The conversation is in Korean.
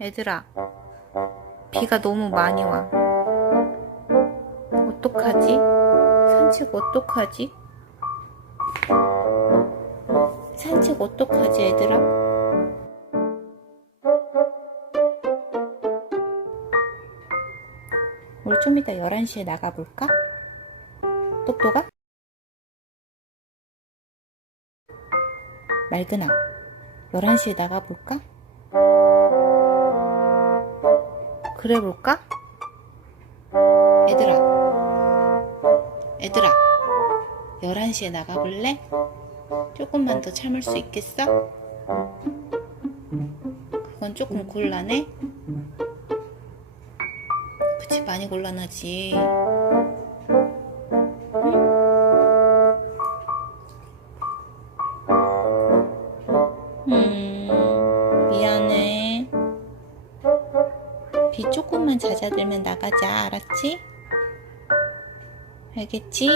얘들아, 비가 너무 많이 와. 어떡하지? 산책 어떡하지? 산책 어떡하지, 얘들아? 우리 좀 이따 11시에 나가볼까? 똑똑아? 맑은아, 11시에 나가볼까? 그래 볼까? 얘들아, 얘들아, 11시에 나가볼래? 조금만 더 참을 수 있겠어? 그건 조금 곤란해? 그치, 많이 곤란하지. 비 조금만 잦아들면 나가자, 알았지? 알겠지?